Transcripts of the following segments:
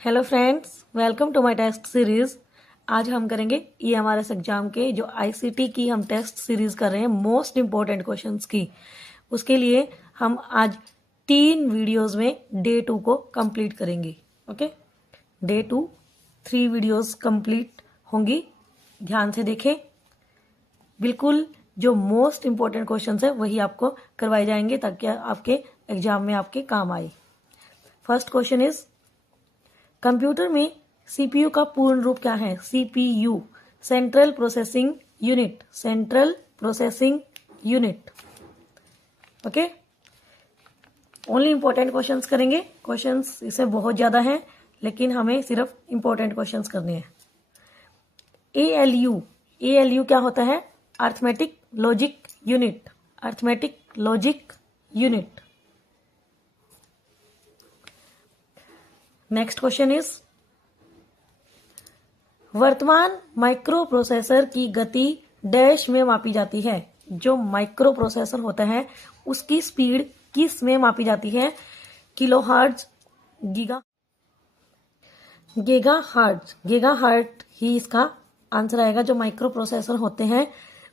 Hello friends, welcome to my test series. आज हम करेंगे EMRS एग्जाम के जो ICT की हम टेस्ट सीरीज कर रहे हैं मोस्ट इम्पोर्टेंट क्वेश्चंस की। उसके लिए हम आज 3 वीडियोस में डे 2 को कंप्लीट करेंगे। ओके, डे 2 3 वीडियोस कंप्लीट होंगी। ध्यान से देखें, बिल्कुल जो मोस्ट इम्पोर्टेंट क्वेश्चंस है वही आपको करवाए जाएंगे ताकि आपके एग्जाम में आपके काम आए। फर्स्ट क्वेश्चन इज, कंप्यूटर में CPU का पूर्ण रूप क्या है? CPU, central processing unit. Central processing unit. Okay, only important questions करेंगे। क्वेश्चंस इससे बहुत ज्यादा हैं, लेकिन हमें सिर्फ इंपॉर्टेंट क्वेश्चंस करने हैं। ALU क्या होता है? Arithmetic logic unit. Arithmetic logic unit. Next question is, वर्तमान माइक्रो प्रोसेसर की गति डैश में मापी जाती है। जो माइक्रो प्रोसेसर होता है उसकी स्पीड किस में मापी जाती है? किलोहर्ट्ज, गीगाहर्ट्ज ही इसका आंसर आएगा। जो माइक्रो प्रोसेसर होते हैं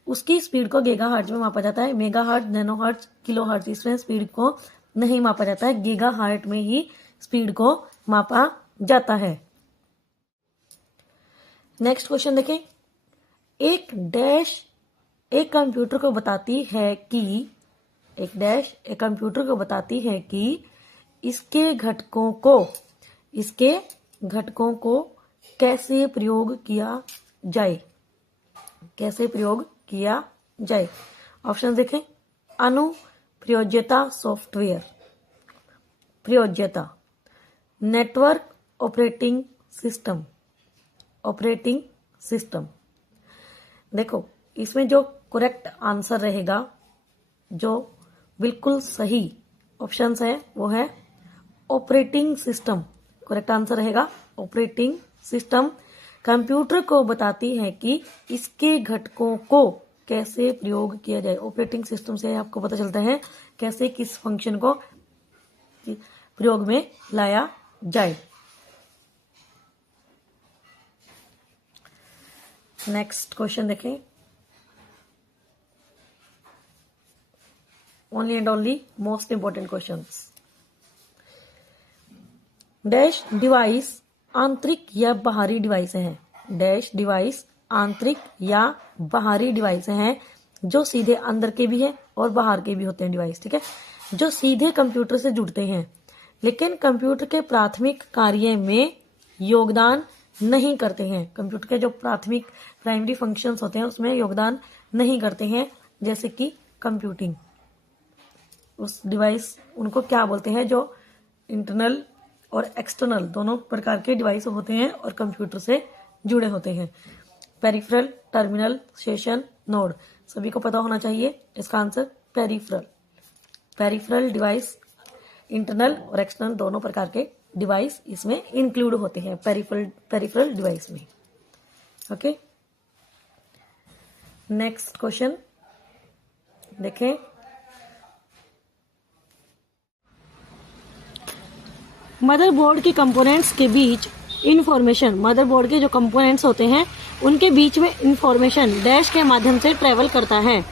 उसकी स्पीड को गीगाहर्ट्ज में मापा जाता है। मेगाहर्ट्ज, नैनोहर्ट्ज, किलोहर्ट्ज इसमें स्पीड को नहीं मापा जाता है। गीगाहर्ट्ज में ही स्पीड को मापा जाता है। नेक्स्ट क्वेश्चन देखें। एक डैश एक कंप्यूटर को बताती है कि इसके घटकों को कैसे प्रयोग किया जाए। ऑप्शन देखें। अनुप्रयोज्यता सॉफ्टवेयर, प्रयोज्यता, नेटवर्क ऑपरेटिंग सिस्टम। देखो, इसमें जो करेक्ट आंसर रहेगा, जो बिल्कुल सही ऑप्शंस है वो है ऑपरेटिंग सिस्टम। करेक्ट आंसर रहेगा ऑपरेटिंग सिस्टम। कंप्यूटर को बताती है कि इसके घटकों को कैसे प्रयोग किया जाए। ऑपरेटिंग सिस्टम से आपको पता चलता है कैसे किस फंक्शन को प्रयोग में लाया जाए। नेक्स्ट क्वेश्चन देखें। Only and only most important questions. Dash device आंतरिक या बाहरी डिवाइस है? डैश डिवाइस आंतरिक या बाहरी डिवाइस हैं जो सीधे अंदर के भी है और बाहर के भी होते हैं डिवाइस। ठीक है, जो सीधे कंप्यूटर से जुड़ते हैं लेकिन कंप्यूटर के प्राथमिक कार्य में योगदान नहीं करते हैं। कंप्यूटर के जो प्राइमरी फंक्शंस होते हैं उसमें योगदान नहीं करते हैं, जैसे कि कंप्यूटिंग। उस डिवाइस उनको क्या बोलते हैं? जो इंटरनल और एक्सटर्नल दोनों प्रकार के डिवाइस होते हैं और कंप्यूटर से जुड़े होते हैं। पेरिफेरल, टर्मिनल, सेशन, नोड, सभी को पता होना चाहिए इसका आंसर पेरिफेरल डिवाइस। इंटरनल और एक्सटर्नल दोनों प्रकार के डिवाइस इसमें इंक्लूड होते हैं पेरिफेरल डिवाइस में। ओके, नेक्स्ट क्वेश्चन देखें। मदरबोर्ड के कंपोनेंट्स के बीच इंफॉर्मेशन, मदरबोर्ड के जो कंपोनेंट्स होते हैं उनके बीच में इंफॉर्मेशन डैश के माध्यम से ट्रेवल करता है।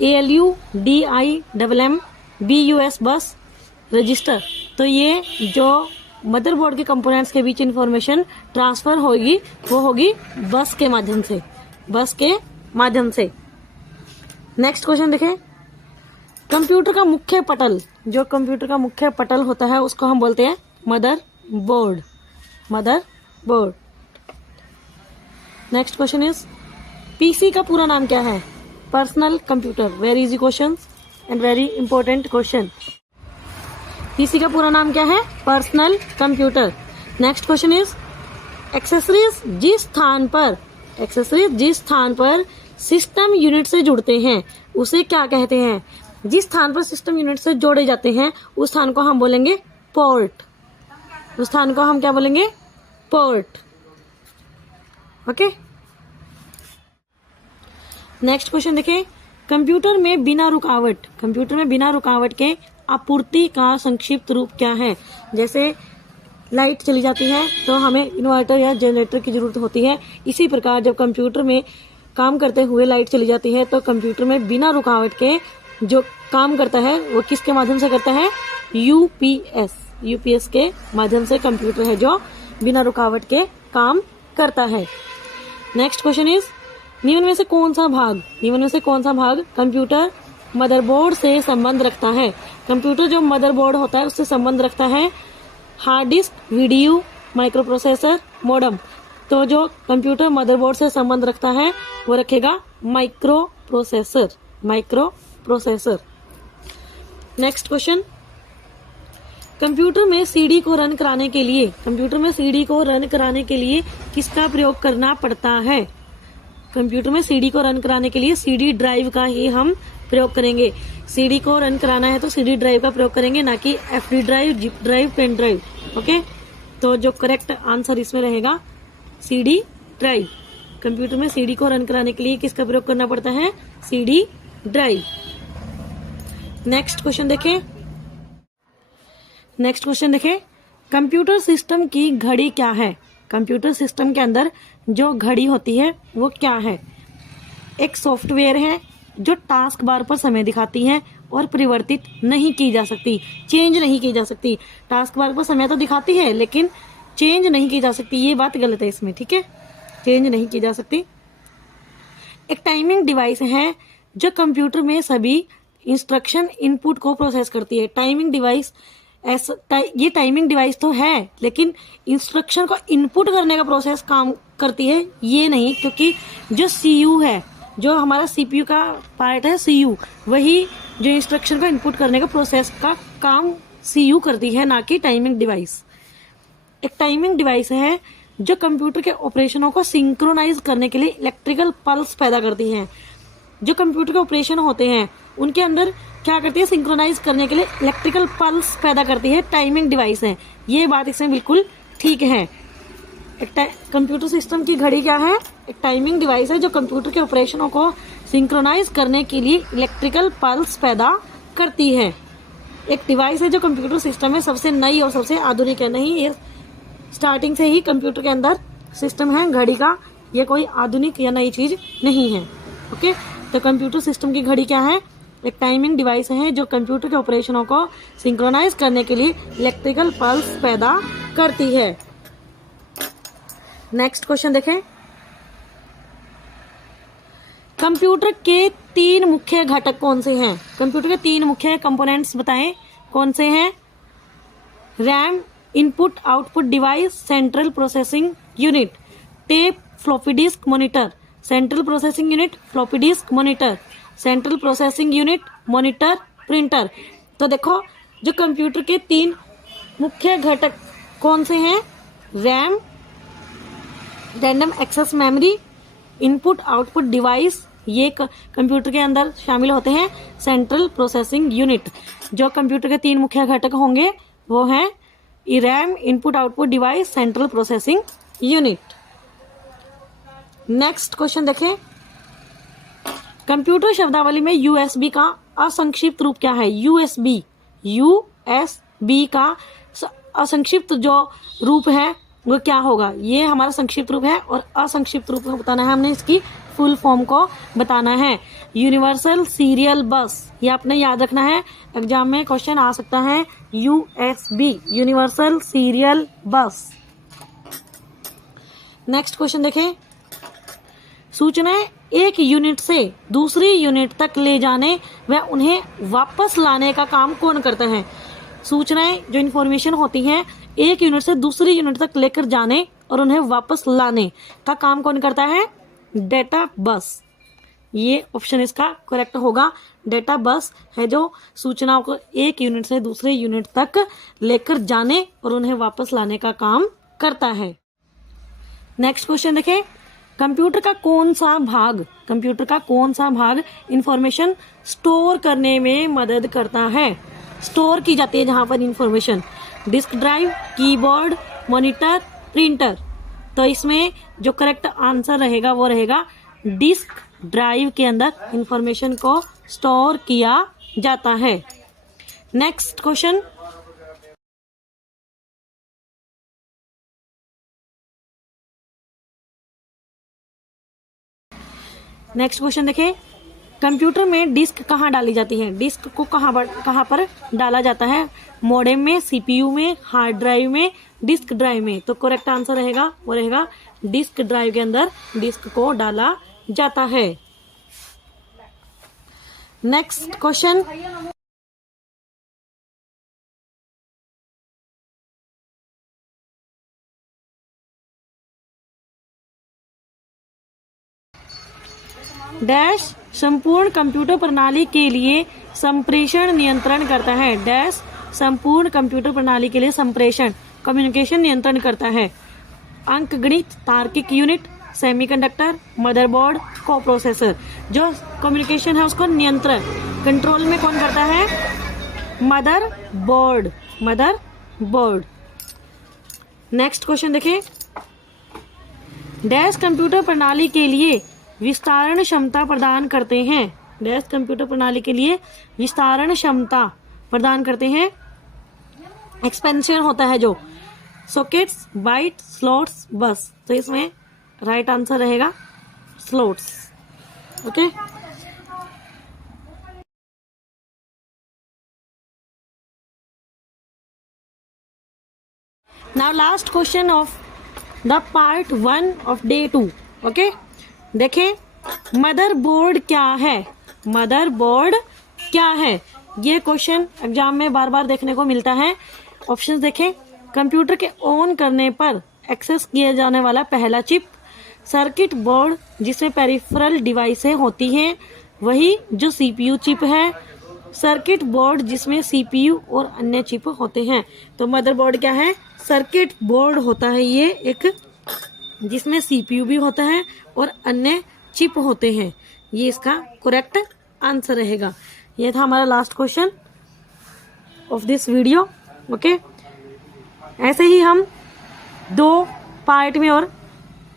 ALU, DIMM, BUS, बस, रजिस्टर। तो ये जो मदरबोर्ड के कंपोनेंट्स के बीच इंफॉर्मेशन ट्रांसफर होगी वो होगी बस के माध्यम से। नेक्स्ट क्वेश्चन देखें। कंप्यूटर का मुख्य पटल, जो कंप्यूटर का मुख्य पटल होता है उसको हम बोलते हैं motherboard. Next question is, PC का पूरा नाम क्या है? Personal computer. Very easy question and very important question. PC का पूरा नाम क्या है? Personal computer. Next question is, accessories जिस स्थान पर सिस्टम यूनिट से जुड़ते हैं उसे क्या कहते हैं? जिस स्थान पर सिस्टम यूनिट से जोड़े जाते हैं उस स्थान को हम बोलेंगे पोर्ट। उस स्थान को हम क्या बोलेंगे? पोर्ट। ओके, नेक्स्ट क्वेश्चन देखें। कंप्यूटर में बिना रुकावट के आपूर्ति का संक्षिप्त रूप क्या है? जैसे लाइट चली जाती है तो हमें इन्वर्टर या जनरेटर की जरूरत होती है। इसी प्रकार जब कंप्यूटर में काम करते हुए लाइट चली जाती है तो कंप्यूटर में बिना रुकावट के जो काम करता है वो किसके माध्यम से करता है? यूपीएस के माध्यम से कंप्यूटर है जो बिना रुकावट के काम करता है। नेक्स्ट क्वेश्चन इज निम्न में से कौन सा भाग कंप्यूटर मदरबोर्ड से संबंध रखता है? कंप्यूटर जो मदरबोर्ड होता है उससे संबंध रखता है hard disk, video, micro processor, modem. तो जो कंप्यूटर मदरबोर्ड से संबंध रखता है वो रखेगा micro processor. Next question, computer में सीडी को रन कराने के लिए किसका प्रयोग करना पड़ता है? कंप्यूटर में सीडी को रन कराने के लिए सीडी ड्राइव का ही हम प्रयोग करेंगे। सीडी को रन कराना है तो सीडी ड्राइव का प्रयोग करेंगे, ना कि FD drive, zip drive, pen drive. Okay, तो जो करेक्ट आंसर इसमें रहेगा सीडी ड्राइव। कंप्यूटर में सीडी को रन कराने के लिए किसका प्रयोग करना पड़ता है? CD drive. नेक्स्ट क्वेश्चन देखें, कंप्यूटर सिस्टम की घड़ी क्या है? कंप्यूटर सिस्टम के अंदर जो घड़ी होती है वो क्या है? एक सॉफ्टवेयर है जो टास्क बार पर समय दिखाती है और परिवर्तित नहीं की जा सकती, चेंज नहीं की जा सकती। टास्क बार पर समय तो दिखाती है लेकिन चेंज नहीं की जा सकती, ये बात गलत है इसमें, ठीक है? चेंज नहीं की जा सकती। एक टाइमिंग डिवाइस है जो कंप्यूटर में सभी इंस्ट्रक्शन इनपुट को प्रोसेस करती है। टाइमिंग डिवाइस ये टाइमिंग डिवाइस तो है लेकिन इंस्ट्रक्शन को इनपुट करने का प्रोसेस काम करती है ये नहीं, क्योंकि जो सीयू है, जो हमारा सीपीयू का पार्ट है सीयू, वही जो इंस्ट्रक्शन को इनपुट करने का प्रोसेस का काम सीयू करती है, ना कि टाइमिंग डिवाइस। एक टाइमिंग डिवाइस है जो कंप्यूटर के ऑपरेशनों को सिंक्रोनाइज करने के लिए इलेक्ट्रिकल पल्स पैदा करती है। जो कंप्यूटर के ऑपरेशन होते हैं उनके अंदर क्या करती है? सिंक्रोनाइज करने के लिए इलेक्ट्रिकल पल्स पैदा करती है, टाइमिंग डिवाइस है। ये बात इसमें बिल्कुल ठीक है। कंप्यूटर सिस्टम की घड़ी क्या है? एक टाइमिंग डिवाइस है जो कंप्यूटर के ऑपरेशनों को सिंक्रोनाइज करने के लिए इलेक्ट्रिकल पल्स पैदा करती है। एक डिवाइस है जो कंप्यूटर सिस्टम में सबसे नई और सबसे आधुनिक है। नहीं, ये स्टार्टिंग से ही कंप्यूटर के अंदर सिस्टम है घड़ी का, ये कोई आधुनिक या नई चीज नहीं है। ओके, तो कंप्यूटर सिस्टम की घड़ी क्या है? एक टाइमिंग डिवाइस है जो कंप्यूटर के ऑपरेशनों को सिंक्रोनाइज करने के लिए इलेक्ट्रिकल पल्स पैदा करती है। नेक्स्ट क्वेश्चन देखें, कंप्यूटर के 3 मुख्य घटक कौन से हैं? कंप्यूटर के 3 मुख्य कंपोनेंट्स बताएं कौन से हैं? RAM, input output device, central processing unit, tape, floppy disk, monitor. Central processing unit, floppy disk, monitor. Central processing unit, monitor, printer. तो देखो, जो कंप्यूटर के 3 मुख्य घटक कौन से हैं? RAM, random access memory, input output device, ये कंप्यूटर के अंदर शामिल होते हैं। सेंट्रल प्रोसेसिंग यूनिट, जो कंप्यूटर के 3 मुख्य घटक होंगे वो हैं RAM, input output device, central processing unit. Next question देखें, कंप्यूटर शब्दावली में यूएसबी का असंक्षिप्त रूप क्या है? यूएसबी का असंक्षिप्त जो रूप है वो क्या होगा? ये हमारा संक्षिप्त रूप है और असंक्षिप्त रूप बताना है हमने, इसकी फुल फॉर्म को बताना है। यूनिवर्सल सीरियल बस, ये आपने याद रखना है, एग्जाम में क्वेश्चन आ सकता है। यूएसबी, यूनिवर्सल सीरियल बस। नेक्स्ट क्वेश्चन देखें, सूचनाएं एक यूनिट से दूसरी यूनिट तक ले जाने व उन्हें वापस लाने का काम कौन करता है? सूचनाएं जो इन्फॉर्मेशन होती हैं एक यूनिट से दूसरी यूनिट तक लेकर जाने और उन्हें वापस लाने का काम कौन करता है? Data bus. ये ऑप्शन इसका करेक्ट होगा। डेटा बस है जो सूचनाओं को एक यूनिट से दूसरे यूनिट तक लेकर जाने और उन्हें वापस लाने का काम करता है। नेक्स्ट क्वेश्चन देखें, कंप्यूटर का कौन सा भाग इंफॉर्मेशन स्टोर करने में मदद करता है? स्टोर की जाती है जहां पर information. Disk drive, keyboard, monitor, printer. तो इसमें जो करेक्ट आंसर रहेगा वो रहेगा डिस्क ड्राइव के अंदर इंफॉर्मेशन को स्टोर किया जाता है। नेक्स्ट क्वेश्चन, नेक्स्ट क्वेश्चन देखें, कंप्यूटर में डिस्क कहाँ डाली जाती है? डिस्क को कहाँ पर डाला जाता है? मॉडेम में, सीपीयू में, हार्ड ड्राइव में, डिस्क ड्राइव में। तो करेक्ट आंसर रहेगा वो रहेगा डिस्क ड्राइव के अंदर डिस्क को डाला जाता है। नेक्स्ट क्वेश्चन, डैश संपूर्ण कंप्यूटर प्रणाली के लिए संप्रेषण नियंत्रण करता है। डैश संपूर्ण कंप्यूटर प्रणाली के लिए संप्रेषण कम्युनिकेशन नियंत्रण करता है। अंकगणित, तार्किक यूनिट, सेमीकंडक्टर, मदरबोर्ड, कोप्रोसेसर। जो कम्युनिकेशन है उसको नियंत्रण कंट्रोल में कौन करता है? Motherboard, motherboard. नेक्स्ट क्वेश्चन देखें, डैश कंप्यूटर प्रणाली के लिए विस्तारण क्षमता प्रदान करते हैं। डैश कंप्यूटर प्रणाली के लिए विस्तारण क्षमता प्रदान करते हैं। एक्सपेंशन होता है जो, सॉकेट्स, बाइट, स्लॉट्स, बस। तो इसमें राइट आंसर रहेगा slots. Okay, now last question of the part 1 of day 2। Okay, देखें, मदरबोर्ड क्या है? मदरबोर्ड क्या है? ये क्वेश्चन एग्जाम में बार बार देखने को मिलता है। ऑप्शंस देखें, कंप्यूटर के ऑन करने पर एक्सेस किया जाने वाला पहला चिप, सर्किट बोर्ड जिसमें पेरिफेरल डिवाइसें होती हैं वही जो सीपीयू चिप है, सर्किट बोर्ड जिसमें सीपीयू और अन्य चिप होते हैं। तो मदरबोर्ड क्या है? सर्किट बोर्ड होता है ये एक, जिसमें सीपीयू भी होता है और अन्य चिप होते हैं। ये इसका करेक्ट आंसर रहेगा। ये था हमारा last question of this video. Okay, ऐसे ही हम 2 पार्ट में और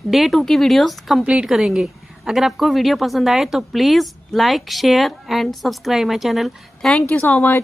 डे 2 की वीडियोस कंप्लीट करेंगे। अगर आपको वीडियो पसंद आए तो please like, share and subscribe my channel. Thank you so much.